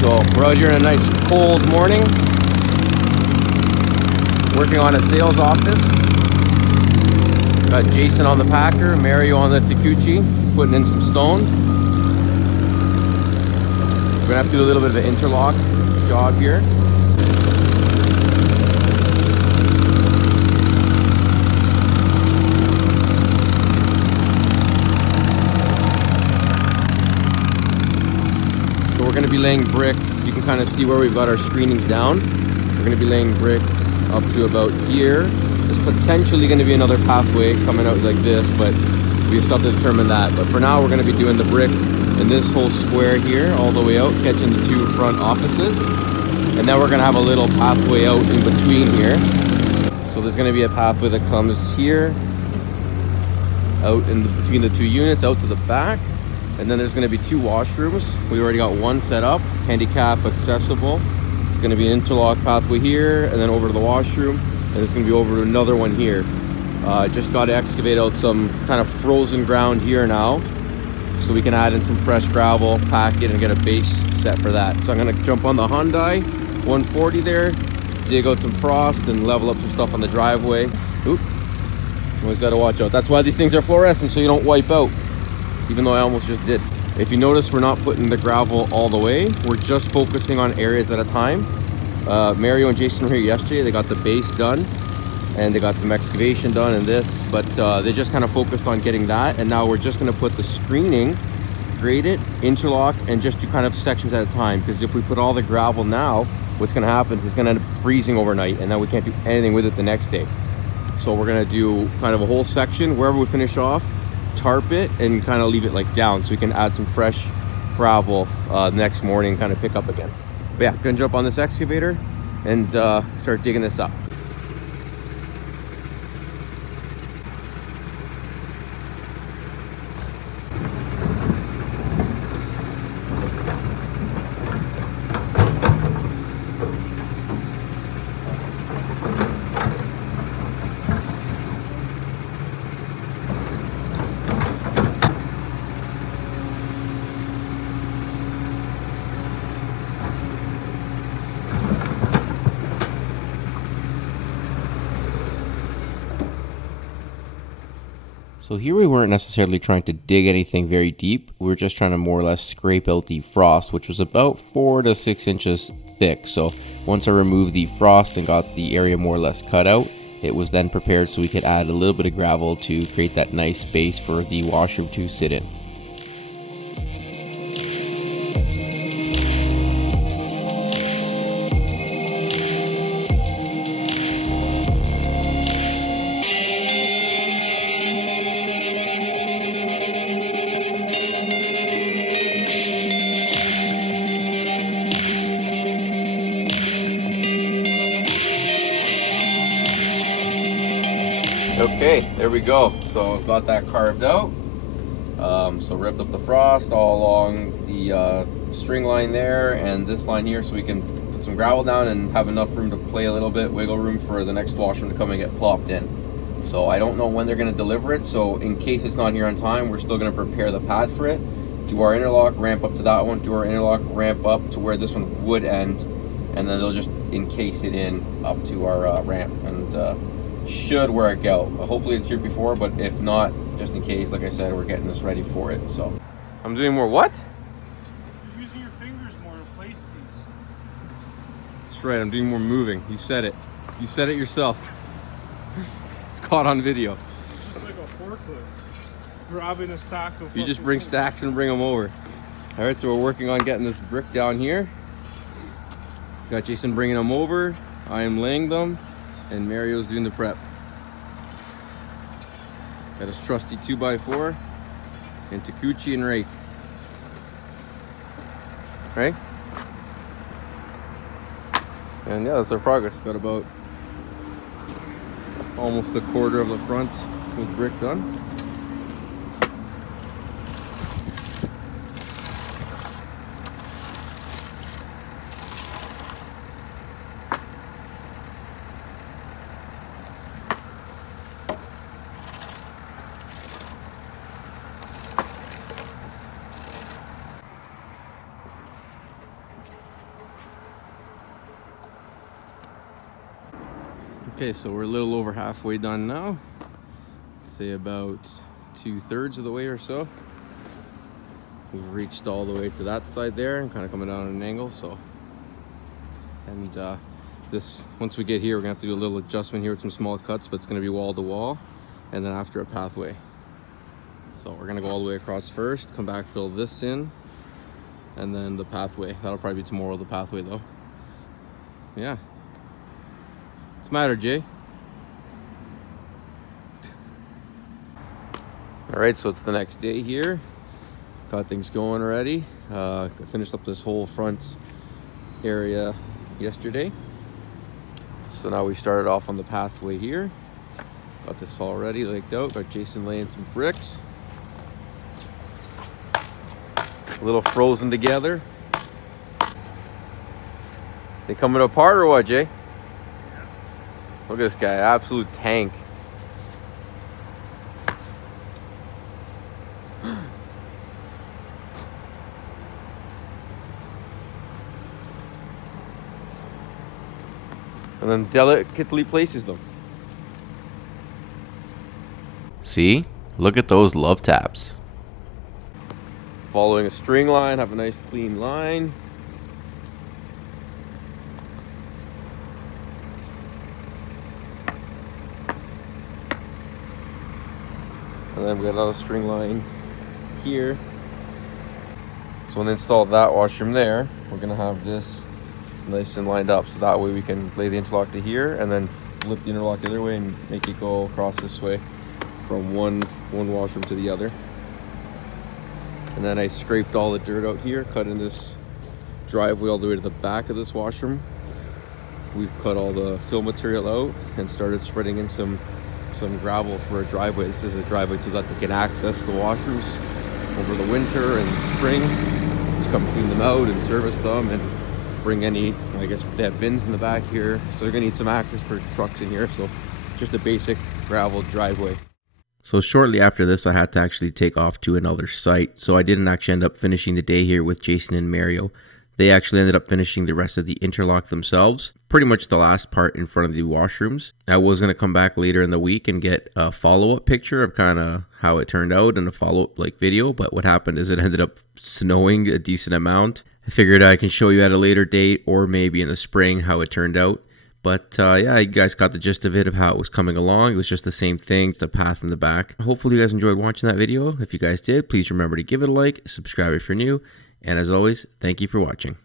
So we're out here in a nice cold morning, working on a sales office. Got Jason on the packer, Mario on the Takeuchi, putting in some stone. We're gonna have to do a little bit of an interlock job here. So we're gonna be laying brick. You can kind of see where we've got our screenings down. We're gonna be laying brick up to about here. There's potentially gonna be another pathway coming out like this, but we still have to determine that. But for now, we're gonna be doing the brick in this whole square here, all the way out, catching the two front offices. And then we're gonna have a little pathway out in between here. So there's gonna be a pathway that comes here, out in between the two units, out to the back. And then there's gonna be two washrooms. We already got one set up, handicap accessible. It's gonna be an interlock pathway here, and then over to the washroom. And it's gonna be over to another one here. Just got to excavate out some kind of frozen ground here now, so we can add in some fresh gravel, pack it, and get a base set for that. So I'm gonna jump on the Hyundai 140 there, dig out some frost, and level up some stuff on the driveway. Oop, always gotta watch out. That's why these things are fluorescent, so you don't wipe out, even though I almost just did. If you notice, we're not putting the gravel all the way. We're just focusing on areas at a time. Mario and Jason were here yesterday. They got the base done, and they got some excavation done in this, but they just kind of focused on getting that. And now we're just gonna put the screening, grade it, interlock, and just do kind of sections at a time. Because if we put all the gravel now, what's gonna happen is it's gonna end up freezing overnight, and then we can't do anything with it the next day. So we're gonna do kind of a whole section, wherever we finish off, tarp it, and kind of leave it like down, so we can add some fresh gravel next morning, kind of pick up again. But yeah, gonna jump on this excavator and start digging this up. So here we weren't necessarily trying to dig anything very deep. We were just trying to more or less scrape out the frost, which was about 4 to 6 inches thick. So once I removed the frost and got the area more or less cut out, it was then prepared so we could add a little bit of gravel to create that nice base for the washroom to sit in. Okay, there we go. So I've got that carved out. So ripped up the frost all along the string line there and this line here, so we can put some gravel down and have enough room to play a little bit, wiggle room for the next washroom to come and get plopped in. So I don't know when they're going to deliver it, so in case it's not here on time, we're still going to prepare the pad for it, do our interlock, ramp up to that one, do our interlock, ramp up to where this one would end, and then they'll just encase it in up to our ramp, and should work out. Hopefully it's here before, but if not, just in case, like I said, we're getting this ready for it. So I'm doing more what? You're using your fingers more to place these. That's right, I'm doing more moving. You said it. You said it yourself. It's caught on video. It's like a forklift grabbing a stack of. You just bring stacks and bring them over. All right, so we're working on getting this brick down here. Got Jason bringing them over. I am laying them, and Mario's doing the prep. Got his trusty 2x4 and Takeuchi and rake. Right? And yeah, that's our progress. Got about almost a quarter of the front with brick done. Okay, so we're a little over halfway done now. Say about 2/3 of the way or so. We've reached all the way to that side there and kind of coming down at an angle. So, and this, once we get here, we're gonna have to do a little adjustment here with some small cuts, but it's gonna be wall to wall, and then after a pathway. So we're gonna go all the way across first, come back, fill this in, and then the pathway. That'll probably be tomorrow, the pathway though. Yeah. What's the matter, Jay? All right, so it's the next day here. Got things going already. I finished up this whole front area yesterday. So now we started off on the pathway here. Got this all ready, laid out. Got Jason laying some bricks. A little frozen together. They coming apart or what, Jay? Look at this guy, absolute tank. And then delicately places them. See? Look at those love taps. Following a string line, have a nice clean line. And then we got another string line here. So when they install that washroom there, we're gonna have this nice and lined up, so that way we can lay the interlock to here and then flip the interlock the other way and make it go across this way from one washroom to the other. And then I scraped all the dirt out here, cut in this driveway all the way to the back of this washroom. We've cut all the fill material out and started spreading in some gravel for a driveway. This is a driveway so that they can access the washrooms over the winter and spring, to come clean them out and service them and bring any, I guess they have bins in the back here, so they're gonna need some access for trucks in here. So just a basic gravel driveway. So shortly after this, I had to actually take off to another site. So I didn't actually end up finishing the day here with Jason and Mario. They actually ended up finishing the rest of the interlock themselves. Pretty much the last part in front of the washrooms. I was going to come back later in the week and get a follow-up picture of kind of how it turned out and a follow-up video. But what happened is it ended up snowing a decent amount. I figured I can show you at a later date or maybe in the spring how it turned out. But yeah, you guys got the gist of it, of how it was coming along. It was just the same thing, the path in the back. Hopefully you guys enjoyed watching that video. If you guys did, please remember to give it a like, subscribe if you're new. And as always, thank you for watching.